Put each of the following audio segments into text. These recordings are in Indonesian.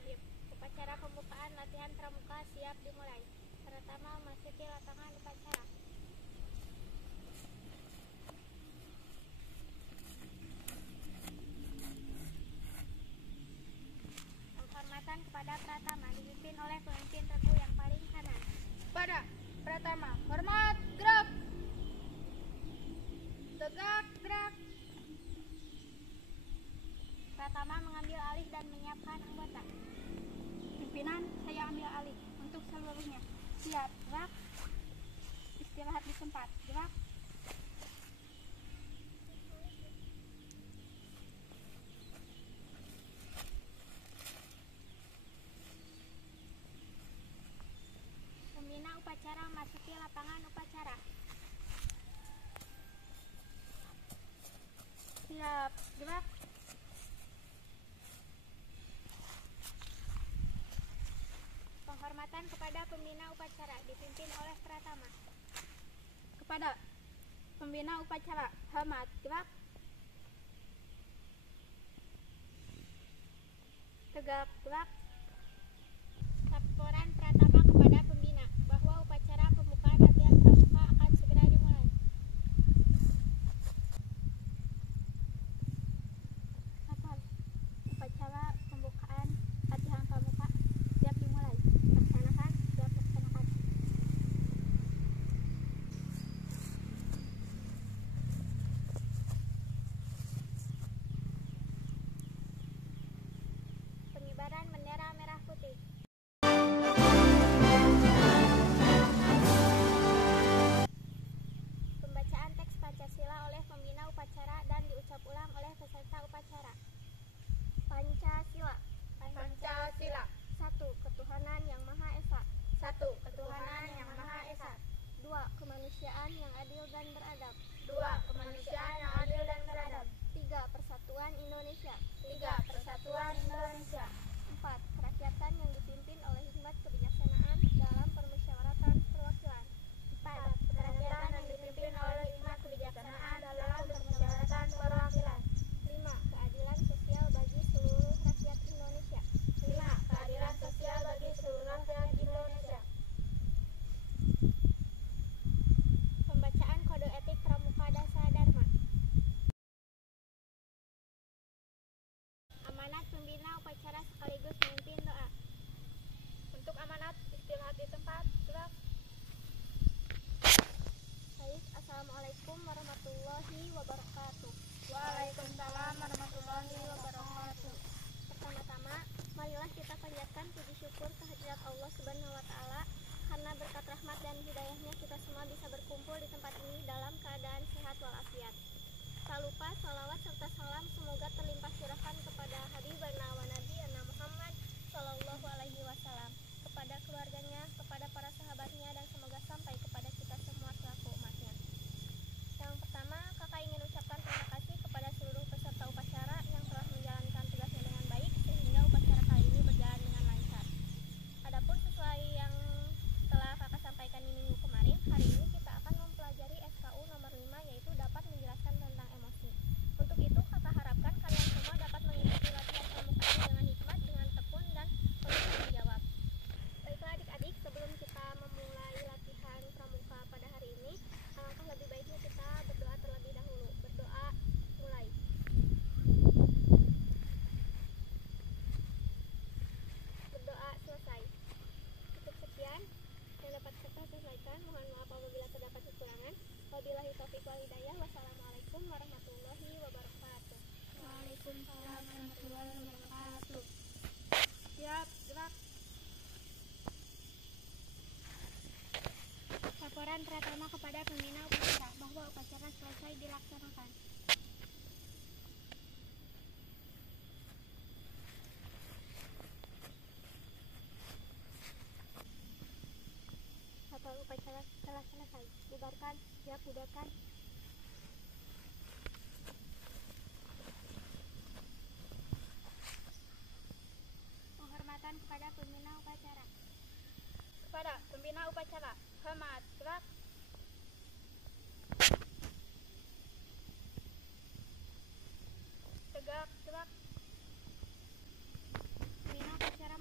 Habib. Upacara pembukaan latihan pramuka siap dimulai. Pertama, memasuki lapangan upacara. Penghormatan kepada Pratama dipimpin oleh pemimpin regu yang paling kanan. Kepada Pratama, hormat, gerak. Tegak, gerak. Pratama mengambil alih dan menyiapkan anggota. Pimpinan, saya ambil alih untuk seluruhnya. Siap, gerak. Istirahat di tempat, gerak. Pembina upacara memasuki lapangan upacara. Siap, gerak. Penghormatan kepada pembina upacara dipimpin oleh Pratama. Kepada pembina upacara, hormat, gerak. Tegak, gerak. Laporan Pratama kepada pembina bahwa upacara pembukaan latihan pramuka akan segera dimulai. Upacara pembukaan latihan pramuka siap dimulai. Laksanakan, siap laksanakan. Pengibaran bendera merah putih. Pembacaan teks Pancasila oleh pembina upacara dan diucap ulang oleh peserta upacara. Pancasila. Pancasila. 1. Ketuhanan yang Maha Esa. 1. Ketuhanan yang Maha Esa. 2. Kemanusiaan yang adil dan beradab. 2. Kemanusiaan yang adil dan beradab. 3. Persatuan Indonesia. 3. Persatuan Indonesia. 4. Kerakyatan yang dipimpin oleh hikmat kebijaksanaan dalam permusyawaratan perwakilan. 4. Kerakyatan yang dipimpin oleh hikmat kebijaksanaan dalam permusyawaratan perwakilan. 5. Keadilan sosial bagi seluruh rakyat Indonesia. 5. Keadilan sosial bagi seluruh rakyat Indonesia. Pembacaan kode etik pramuka dasa dharma. Amanat pembina upacara sekaligus memimpin doa. Untuk amanat, istirahat di tempat, gerak. Baik, assalamualaikum warahmatullahi wabarakatuh. Waalaikumsalam warahmatullahi wabarakatuh. Pertama-tama, marilah kita panjatkan puji syukur kehadirat Allah Subhanahu wa Ta'ala karena berkat rahmat dan hidayahnya kita semua bisa berkumpul di tempat ini dalam keadaan sehat walafiat. Tak lupa salawat serta salam semoga terlimpah curahkan kepada Habibana wa Nabiyana Muhammad Sallallahu Alaihi Wasallam, kepada keluarganya, kepada para sahabatnya, dan semoga sampai kepada kita semua selaku umatnya. Yang pertama, kakak ingin ucapkan terima kasih kepada seluruh peserta upacara yang telah menjalankan tugasnya dengan baik sehingga upacara kali ini berjalan dengan lancar. Adapun sesuai yang telah kakak sampaikan di minggu kemarin, hari ini kita akan mempelajari SKU nomor 5, yaitu dapat menjelaskan tentang emosi. Untuk itu kakak harapkan kalian semua dapat mengikuti latihan pramuka ini dengan hikmat, dengan tekun, dan bertanggung jawab. Baiklah adik-adik, sebelum kita memulai latihan pramuka pada hari ini, alangkah lebih baiknya kita berdoa terlebih dahulu. Berdoa, mulai. Berdoa selesai. Cukup sekian yang dapat kita selesaikan. Mohon maaf apabila terdapat kekurangan. Wabillahi taufiq wal hidayah. Wassalamualaikum warahmatullahi wabarakatuh. Waalaikumsalam warahmatullahi wabarakatuh. Siap, gerak. Laporan Pratama kepada pembina upacara bahwa upacara selesai dilaksanakan. Laporan upacara telah selesai. Bubarkan, siap bubarkan. Penghormatan kepada pembina upacara. Kepada pembina upacara, hormat, gerak. Tegak, gerak. Pembina upacara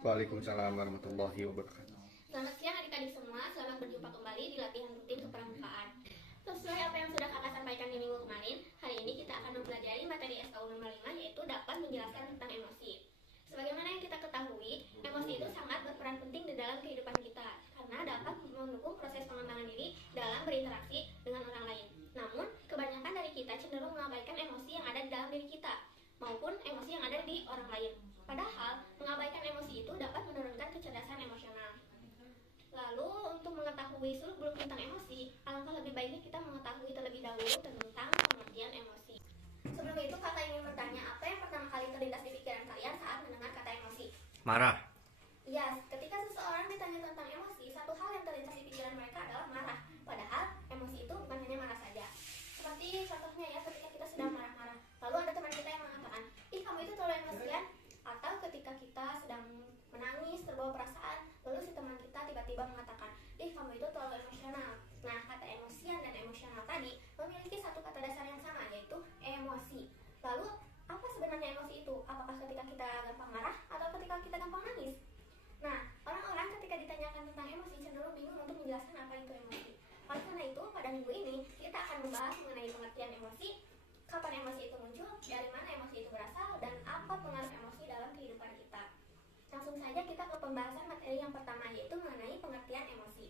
Waalaikumsalam warahmatullahi wabarakatuh. Selamat siang adik-adik semua, selamat berjumpa kembali di latihan rutin kepramukaan. Sesuai apa yang sudah kakak sampaikan di minggu kemarin, hari ini kita akan mempelajari materi SKU nomor 5, yaitu dapat menjelaskan tentang emosi. Sebagaimana yang kita ketahui, emosi itu sangat berperan penting di dalam kehidupan kita, karena dapat mendukung proses pengembangan diri dalam berinteraksi dengan orang lain. Namun, kebanyakan dari kita cenderung mengabaikan emosi yang ada di dalam diri kita, maupun emosi yang ada di orang lain. Padahal, mengabaikan emosi itu dapat menurunkan kecerdasan emosional. Lalu, untuk mengetahui seluk-beluk tentang emosi, alangkah lebih baiknya kita mengetahui terlebih dahulu tentang pengertian emosi. Sebelum itu, kakak ingin bertanya, apa yang pertama kali terlintas di pikiran kalian saat mendengar kata emosi? Marah. Ya, ketika seseorang ditanya tentang emosi, satu hal yang terlintas di pikiran mereka adalah marah. Padahal, emosi itu bukan hanya marah saja. Seperti contohnya ya, ketika kita sedang marah-marah, lalu ada teman kita yang mengatakan, "Ih, kamu itu terlalu emosian." Atau ketika kita sedang menangis, terbawa perasaan, lalu si teman kita tiba-tiba mengatakan, "Ih, kamu itu terlalu emosional." Nah, kata emosian dan emosional tadi memiliki satu kata dasar yang sama, yaitu emosi. Lalu, apa sebenarnya emosi itu? Apakah ketika kita gampang marah atau ketika kita gampang nangis? Nah, orang-orang ketika ditanyakan tentang emosi cenderung bingung untuk menjelaskan apa itu emosi. Oleh karena itu, pada minggu ini kita akan membahas mengenai pengertian emosi, kapan emosi itu muncul, dari mana emosi itu berasal, dan apa pengaruh emosi dalam kehidupan kita. Langsung saja kita ke pembahasan materi yang pertama, yaitu mengenai pengertian emosi.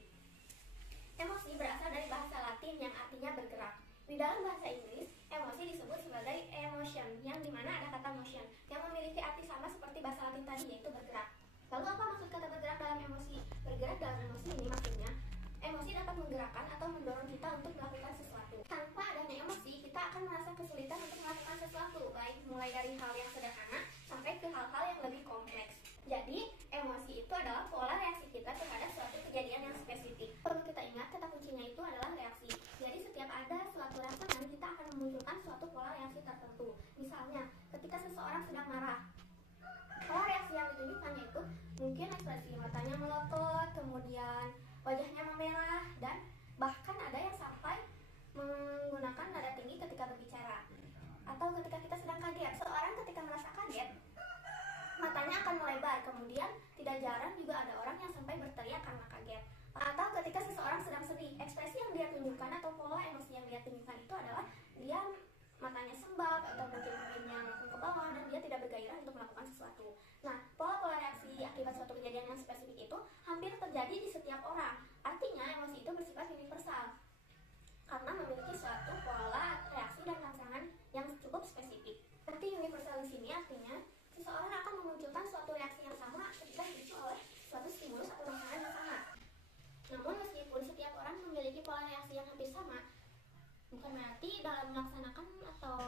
Emosi berasal dari bahasa Latin yang artinya bergerak. Di dalam bahasa Inggris, emosi disebut sebagai emotion, yang dimana ada kata motion, yang memiliki arti sama seperti bahasa Latin tadi, yaitu bergerak. Lalu apa maksud kata bergerak dalam emosi? Bergerak dalam emosi ini maksudnya, emosi dapat menggerakkan atau mendorong kita untuk melakukan sesuatu. Tanpa adanya emosi, kita akan merasa kesulitan untuk melakukan sesuatu, baik mulai dari hal yang sederhana sampai ke hal-hal yang lebih kompleks. Jadi, emosi itu adalah pola reaksi kita terhadap suatu kejadian yang spesifik. Perlu kita ingat, kata kuncinya itu adalah reaksi. Jadi, setiap ada suatu rangsangan, kita akan memunculkan suatu pola reaksi tertentu. Misalnya, ketika seseorang sedang marah, pola reaksi yang ditunjukkan yaitu mungkin ekspresi matanya melotot, kemudian wajahnya memerah, dan bahkan ada yang sampai menggunakan nada tinggi ketika berbicara. Atau ketika kita sedang kaget, seorang ketika merasa kaget, matanya akan melebar, kemudian tidak jarang juga ada orang yang sampai berteriak karena kaget. Atau ketika seseorang sedang sedih, ekspresi yang dia tunjukkan atau pola emosi yang dia tunjukkan itu adalah dia matanya sembab atau mungkin pipinya ke bawah dan dia tidak bergairah untuk melakukan sesuatu. Nah, pola-pola reaksi akibat suatu kejadian yang spesifik itu hampir terjadi di setiap orang. Artinya, emosi itu bersifat universal karena memiliki suatu pola reaksi dan rangsangan yang cukup spesifik. Arti universal di sini artinya seseorang akan memunculkan suatu reaksi yang sama ketika dipicu oleh suatu stimulus atau rangsangan yang sama. Namun meskipun setiap orang memiliki pola reaksi yang hampir sama, bukan berarti dalam melaksanakan atau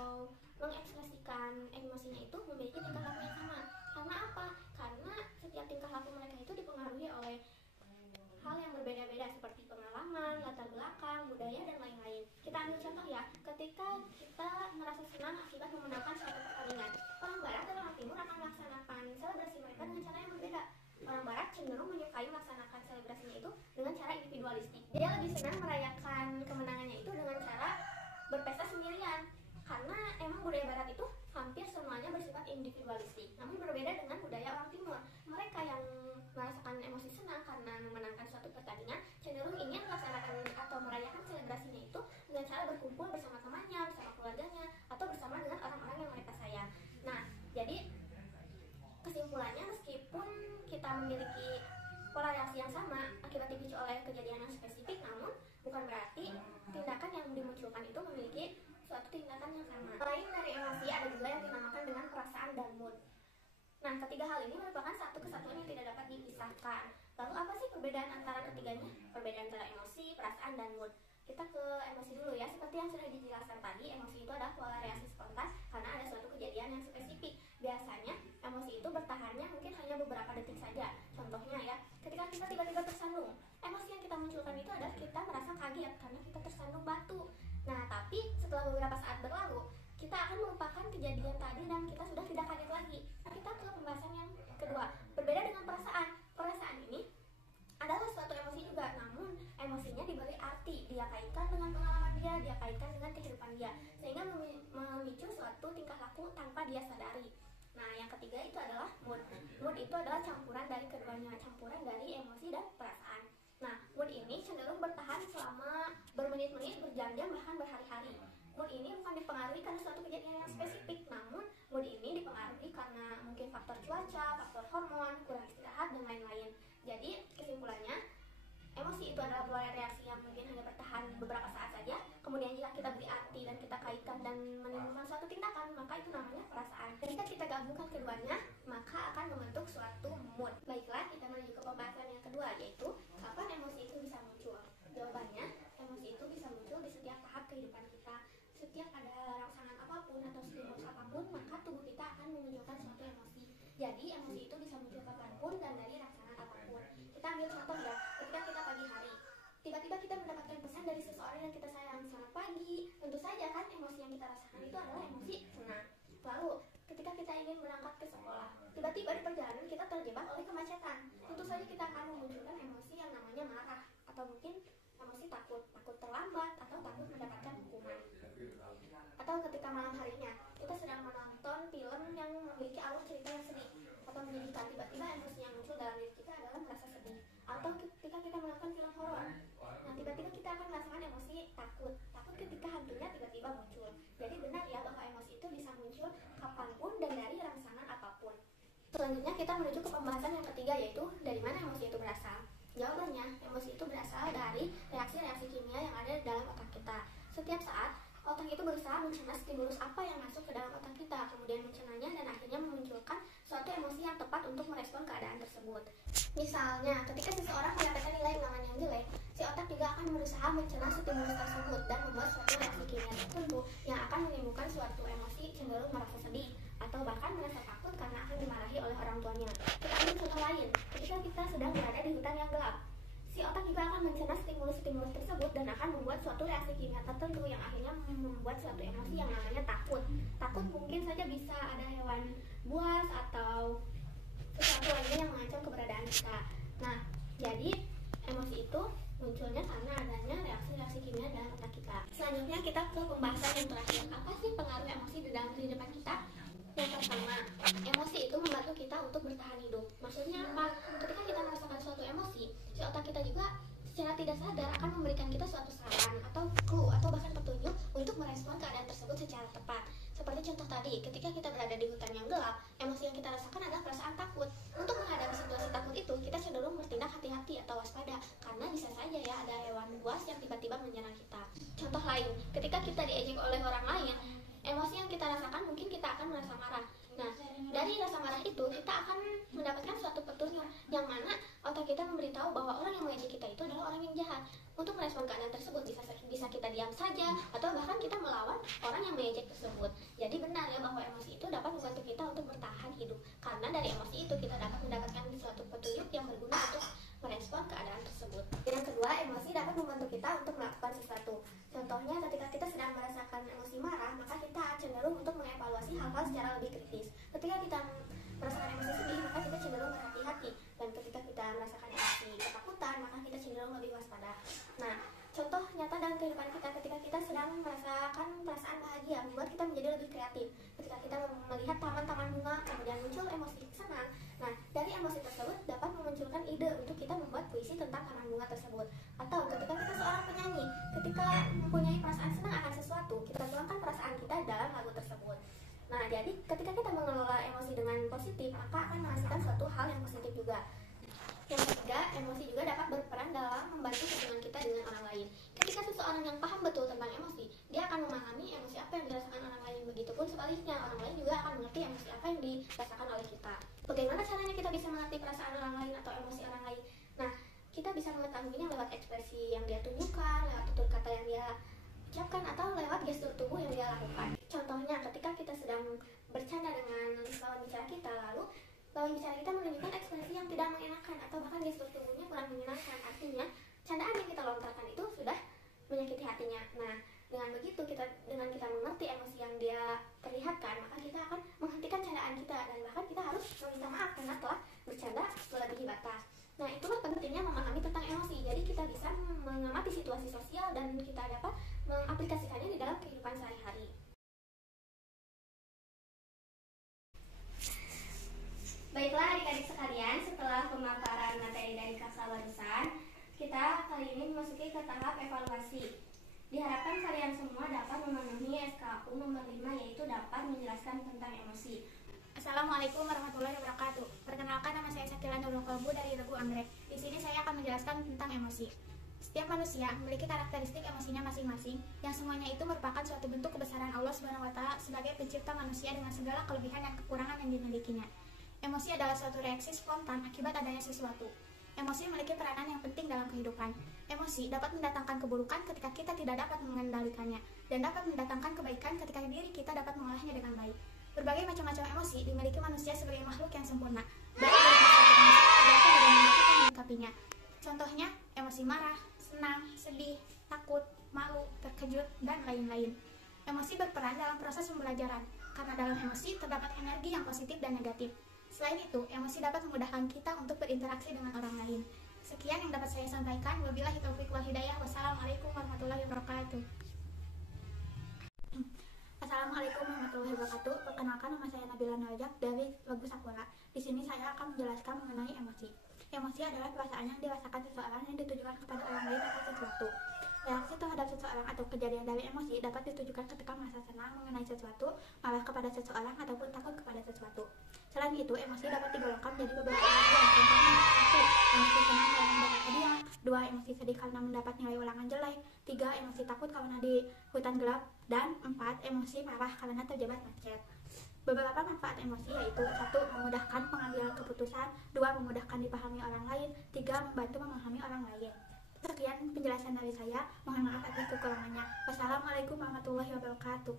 mengekspresikan emosinya itu memiliki tingkah laku yang sama. Karena apa? Karena setiap tingkah laku mereka itu dipengaruhi oleh hal yang berbeda-beda seperti pengalaman, latar belakang, budaya, dan lain-lain. Kita ambil contoh ya, ketika kita merasa senang akibat memenangkan suatu pertandingan, orang barat dan orang timur akan melaksanakan selebrasi mereka dengan cara yang berbeda. Orang barat cenderung menyukai melaksanakan selebrasinya itu dengan cara individualistik. Dia lebih senang merayakan kemenangannya itu dengan cara berpesta sendirian. Karena emang budaya barat itu hampir semuanya bersifat individualistik. Namun berbeda dengan budaya orang timur. Mereka yang merasakan emosi senang karena memenangkan suatu pertandingan cenderung ingin melaksanakan atau merayakan selebrasinya itu dengan cara berkumpul bersama temannya, bersama keluarganya, atau bersama dengan orang-orang yang mereka sayang. Nah, jadi kesimpulannya, meskipun kita memiliki pola reaksi yang sama akibat dipicu oleh kejadian yang spesifik, namun bukan berarti tindakan yang dimunculkan itu memiliki suatu tindakan yang sama. Selain dari emosi, ada juga yang dinamakan dengan perasaan dan mood. Nah, ketiga hal ini merupakan satu kesatuan yang tidak dapat dipisahkan. Lalu apa sih perbedaan antara ketiganya? Perbedaan antara emosi, perasaan, dan mood. Kita ke emosi dulu ya. Seperti yang sudah dijelaskan tadi, emosi itu adalah pola reaksi spontan karena ada suatu kejadian yang spesifik. Biasanya, emosi itu bertahannya mungkin hanya beberapa detik saja. Contohnya ya, ketika kita tiba-tiba tersandung, emosi yang kita munculkan itu adalah kita merasa kaget karena kita tersandung batu. Nah, tapi setelah beberapa saat berlalu, kita akan melupakan kejadian tadi dan kita sudah tidak kaget lagi. Nah, kita ke pembahasan yang kedua. Berbeda dengan perasaan. Perasaan ini adalah suatu emosi juga, namun emosinya diberi arti. Dia kaitkan dengan pengalaman dia kaitkan dengan kehidupan dia, sehingga memicu suatu tingkah laku tanpa dia sadari. Nah, yang ketiga itu adalah mood. Mood itu adalah campuran dari keduanya, campuran dari emosi dan perasaan. Nah, mood ini cenderung bertahan selama bermenit-menit, berjam-jam, bahkan berhari-hari. Mood ini bukan dipengaruhi karena suatu kejadian yang spesifik, namun mood ini dipengaruhi karena mungkin faktor cuaca, faktor hormon, kurang istirahat, dan lain-lain. Jadi, kesimpulannya, emosi itu adalah buah reaksi yang mungkin hanya bertahan beberapa saat saja. Kemudian jika kita beri arti dan kita kaitkan dan menimbulkan suatu tindakan, maka itu namanya perasaan. Ketika kita gabungkan keduanya, maka akan membentuk suatu mood. Baiklah, kita menuju ke pembahasan yang kedua, yaitu kapan emosi itu bisa muncul. Jawabannya, emosi itu bisa muncul di setiap tahap kehidupan kita. Setiap ada rangsangan apapun atau stimulus apapun, maka tubuh kita akan menunjukkan suatu emosi. Jadi, emosi itu bisa muncul kapanpun dan dari rangsangan apapun. Kita ambil contoh ya, ketika kita pagi hari, tiba-tiba kita mendapatkan pesan dari seseorang yang kita sayang. Selamat pagi. Tentu saja kan emosi yang kita rasakan itu adalah emosi senang. Lalu, ketika kita ingin berangkat ke sekolah, tiba-tiba di perjalanan kita terjebak oleh kemacetan. Tentu saja kita akan memunculkan emosi yang namanya marah, atau mungkin emosi takut terlambat, atau takut mendapatkan hukuman. Atau ketika malam harinya, kita sedang menonton film yang memiliki alur cerita yang sedih atau menyedihkan, tiba-tiba emosi yang muncul dalam diri kita adalah merasa sedih. Atau ketika kita menonton film horor, nah tiba-tiba kita akan merasakan emosi takut ketika hantunya tiba-tiba muncul. Jadi benar ya bahwa emosi itu bisa muncul kapanpun dan dari rangsangan apapun. Selanjutnya kita menuju ke pembahasan yang ketiga, yaitu dari mana emosi itu berasal. Jawabannya, emosi itu berasal dari reaksi-reaksi kimia yang ada di dalam otak kita. Setiap saat, otak itu berusaha mencerna stimulus apa yang masuk ke dalam otak kita, kemudian mencernanya dan akhirnya memunculkan suatu emosi yang tepat untuk merespon keadaan tersebut. Misalnya, ketika seseorang mendapatkan nilai ulangan yang jelek, si otak juga akan berusaha mencerna stimulus tersebut dan membuat suatu reaksi kimia tertentu yang akan menimbulkan suatu emosi cenderung merasa sedih atau bahkan merasa takut karena akan dimarahi oleh orang tuanya. Kita ambil contoh lain, ketika kita sedang berada di hutan yang gelap, si otak juga akan mencerna stimulus-stimulus tersebut dan akan membuat suatu reaksi kimia tertentu yang akhirnya membuat suatu emosi yang namanya takut. Takut mungkin saja bisa ada hewan buas atau sesuatu lainnya yang mengancam keberadaan kita. Nah, jadi emosi itu munculnya karena adanya reaksi-reaksi kimia dalam otak kita. Selanjutnya kita ke pembahasan yang terakhir. Apa sih pengaruh emosi di dalam kehidupan kita? Yang pertama, emosi itu membantu kita untuk bertahan hidup. Maksudnya apa? Ketika kita merasakan suatu emosi, si otak kita juga secara tidak sadar akan memberikan kita suatu saran atau clue atau bahkan petunjuk untuk merespon keadaan tersebut secara tepat. Seperti contoh tadi, ketika kita berada di hutan yang gelap, emosi yang kita rasakan adalah perasaan takut. Untuk menghadapi situasi takut itu, kita cenderung bertindak hati-hati atau waspada, karena bisa saja ya ada hewan buas yang tiba-tiba menyerang kita. Contoh lain, ketika kita diejek oleh orang lain, emosi yang kita rasakan mungkin kita akan merasa marah. Nah, dari rasa marah itu kita akan mendapatkan suatu petunjuk yang mana otak kita memberitahu bahwa orang yang mengejek kita itu adalah orang yang jahat. Untuk merespon keadaan tersebut bisa kita diam saja atau bahkan kita melawan orang yang mengejek tersebut. Jadi benar ya bahwa emosi itu dapat membantu kita untuk bertahan hidup, karena dari emosi itu kita dapat mendapatkan suatu petunjuk yang berguna untuk merespon keadaan tersebut. Yang kedua, emosi dapat membantu kita untuk melakukan sesuatu. Contohnya, ketika kita sedang merasakan emosi marah, maka kita cenderung untuk mengevaluasi hal-hal secara lebih kritis. Ketika kita merasakan emosi sedih, maka kita cenderung berhati-hati. Dan ketika kita merasakan emosi ketakutan, maka kita cenderung lebih waspada. Nah, contoh nyata dalam kehidupan kita, ketika kita sedang merasakan perasaan bahagia, membuat kita menjadi lebih kreatif. Ketika kita melihat taman-taman bunga, kemudian muncul emosi senang. Nah, dari emosi tersebut dapat memunculkan ide untuk kita membuat puisi tentang taman bunga tersebut. Atau ketika kita seorang penyanyi, ketika mempunyai perasaan senang akan sesuatu, kita tuangkan perasaan kita dalam lagu tersebut. Nah, jadi ketika kita mengelola emosi dengan positif, maka akan menghasilkan suatu hal yang positif juga. Yang ketiga, emosi juga dapat berperan dalam membantu hubungan kita dengan orang lain. Ketika seseorang yang paham betul tentang emosi, dia akan memahami emosi apa yang dirasakan orang lain. Begitupun sebaliknya, orang lain juga akan mengerti emosi apa yang dirasakan oleh kita. Bagaimana caranya kita bisa mengerti perasaan orang lain atau emosi orang lain? Nah, kita bisa mengetahuinya lewat ekspresi yang dia tunjukkan, lewat tutur kata yang dia ucapkan, atau lewat gestur tubuh yang dia lakukan. Contohnya, ketika kita sedang bercanda dengan lawan bicara kita, lalu lawan bicara kita menunjukkan ekspresi yang tidak mengenakan atau bahkan gestur tubuhnya kurang menyenangkan, artinya candaan yang kita lontarkan itu sudah menyakiti hatinya. Nah, dengan begitu dengan kita mengerti emosi yang dia perlihatkan, maka kita akan menghentikan candaan kita dan bahkan kita harus meminta maaf karena telah bercanda melebihi batas. Nah, itulah pentingnya memahami tentang emosi. Jadi kita bisa mengamati situasi sosial dan kita dapat mengaplikasikannya di dalam kehidupan sehari-hari. Baiklah adik-adik sekalian, setelah pemaparan materi dari kakak barusan, kita kali ini memasuki ke tahap evaluasi. Diharapkan kalian semua dapat memenuhi SKU nomor 5, yaitu dapat menjelaskan tentang emosi. Assalamualaikum warahmatullahi wabarakatuh. Perkenalkan, nama saya Sakila Nurul Kolbu dari Regu Anggrek. Di sini saya akan menjelaskan tentang emosi. Setiap manusia memiliki karakteristik emosinya masing-masing, yang semuanya itu merupakan suatu bentuk kebesaran Allah SWT sebagai pencipta manusia dengan segala kelebihan dan kekurangan yang dimilikinya. Emosi adalah suatu reaksi spontan akibat adanya sesuatu. Emosi memiliki peranan yang penting dalam kehidupan. Emosi dapat mendatangkan keburukan ketika kita tidak dapat mengendalikannya, dan dapat mendatangkan kebaikan ketika diri kita dapat mengolahnya dengan baik. Berbagai macam-macam emosi dimiliki manusia sebagai makhluk yang sempurna, baik dari perspektif emosi tergantung bagaimana kita menyikapinya. Contohnya, emosi marah, senang, sedih, takut, malu, terkejut, dan lain-lain. Emosi berperan dalam proses pembelajaran, karena dalam emosi terdapat energi yang positif dan negatif. Selain itu, emosi dapat memudahkan kita untuk berinteraksi dengan orang lain. Sekian yang dapat saya sampaikan. Wabillahi taufiq wal hidayah. Wassalamualaikum warahmatullahi wabarakatuh. Assalamualaikum warahmatullahi wabarakatuh. Perkenalkan, nama saya Nabila Nawajak dari Regu Sakuala. Di sini saya akan menjelaskan mengenai emosi. Emosi adalah perasaan yang dirasakan seseorang yang ditujukan kepada orang lain atau sesuatu. Reaksi terhadap seseorang atau kejadian dari emosi dapat ditujukan ketika merasa senang mengenai sesuatu, marah kepada seseorang, ataupun takut kepada sesuatu. Selain itu, emosi dapat digolongkan menjadi beberapa bagian. Contohnya, 1. Emosi senang karena mendapat hadiah. 2. Emosi sedih karena mendapat nilai ulangan jelek. 3. Emosi takut karena di hutan gelap. Dan 4. Emosi marah karena terjebak macet. Beberapa manfaat emosi yaitu 1. Memudahkan pengambilan keputusan. 2. Memudahkan dipahami orang lain. 3. Membantu memahami orang lain. Sekian penjelasan dari saya. Mohon maaf atas kekurangannya. Wassalamualaikum warahmatullahi wabarakatuh.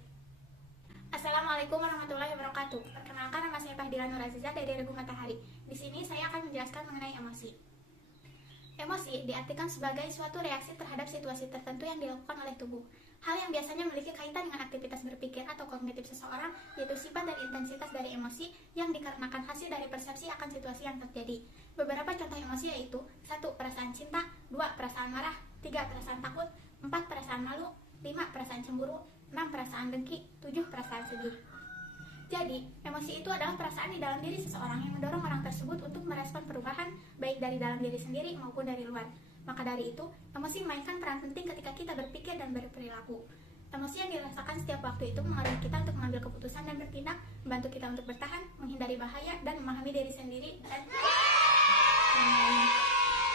Assalamualaikum warahmatullahi wabarakatuh. Perkenalkan, nama saya Fahdila Nur Azizah dari Regu Matahari. Di sini saya akan menjelaskan mengenai emosi. Emosi diartikan sebagai suatu reaksi terhadap situasi tertentu yang dilakukan oleh tubuh. Hal yang biasanya memiliki kaitan dengan aktivitas berpikir atau kognitif seseorang, yaitu sifat dan intensitas dari emosi yang dikarenakan hasil dari persepsi akan situasi yang terjadi. Beberapa contoh emosi yaitu 1. Perasaan cinta, 2. Perasaan marah, 3. Perasaan takut, 4. Perasaan malu, 5. Perasaan cemburu, 6. Perasaan dengki, 7. Perasaan sedih. Jadi, emosi itu adalah perasaan di dalam diri seseorang yang mendorong orang tersebut untuk merespon perubahan, baik dari dalam diri sendiri maupun dari luar. Maka dari itu, emosi memainkan peran penting ketika kita berpikir dan berperilaku. Emosi yang dirasakan setiap waktu itu mengaruhi kita untuk mengambil keputusan dan bertindak, membantu kita untuk bertahan, menghindari bahaya, dan memahami diri sendiri dan lain-lain.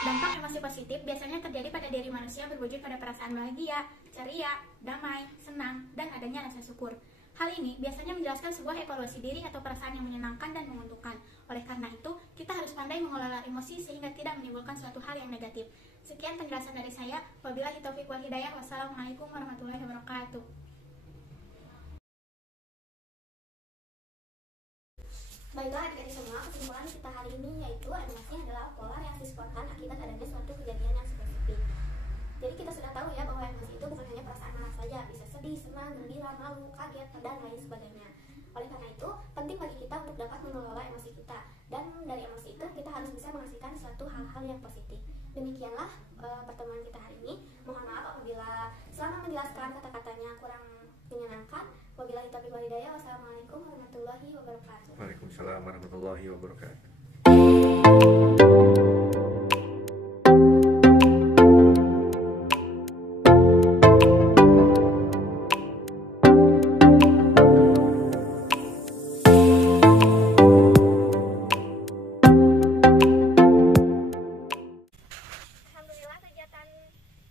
Dampak emosi positif biasanya terjadi pada diri manusia berwujud pada perasaan bahagia, ceria, damai, senang, dan adanya rasa syukur. Hal ini biasanya menjelaskan sebuah evaluasi diri atau perasaan yang menyenangkan dan menguntungkan. Oleh karena itu, kita harus pandai mengelola emosi sehingga tidak menimbulkan suatu hal yang negatif. Sekian penjelasan dari saya. Wabillahi taufiq wal hidayah. Wassalamualaikum warahmatullahi wabarakatuh. Baiklah adik-adik semua, kesimpulan kita hari ini yaitu emosi adalah pola reaksi spontan akibat adanya suatu kejadian yang spesifik. Jadi kita sudah tahu ya bahwa emosi itu bukan hanya perasaan marah saja, bisa sedih, senang, gembira, malu, kaget, dan lain sebagainya. Oleh karena itu, penting bagi kita untuk dapat mengelola emosi kita. Dan dari emosi itu kita harus bisa menghasilkan suatu hal-hal yang positif. Demikianlah pertemuan kita hari ini. Mohon maaf apabila selama menjelaskan kata-katanya kurang menyenangkan. Wabillahi taufiq wal hidayah. Wassalamualaikum warahmatullahi wabarakatuh. Waalaikumsalam warahmatullahi wabarakatuh. Alhamdulillah, kegiatan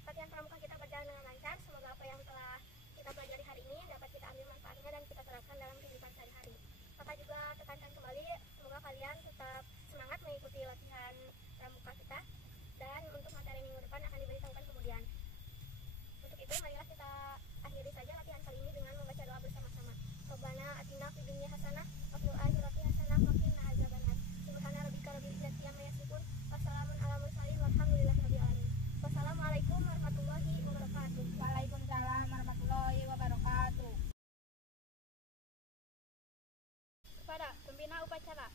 latihan pramuka kita berjalan dengan lancar. Semoga apa yang telah kita pelajari hari ini dapat kita ambil manfaatnya dan kita terapkan dalam kehidupan sehari-hari. Kakak juga tekankan kembali, semoga kalian tetap semangat mengikuti latihan pramuka kita, dan untuk materi minggu depan akan diberitahukan kemudian. Untuk itu, marilah kita akhiri saja latihan kali ini dengan membaca doa bersama-sama. Rabbana atina fid dunya hasanah wa fil akhirati hasanah wa qina adzabannar. Subhana rabbika rabbil izzati amma yasifun. Wassalamun ala mursalin walhamdulillahi rabbil alamin. Wassalamualaikum warahmatullahi wabarakatuh. Waalaikumsalam warahmatullahi wabarakatuh. Kepada pembina upacara.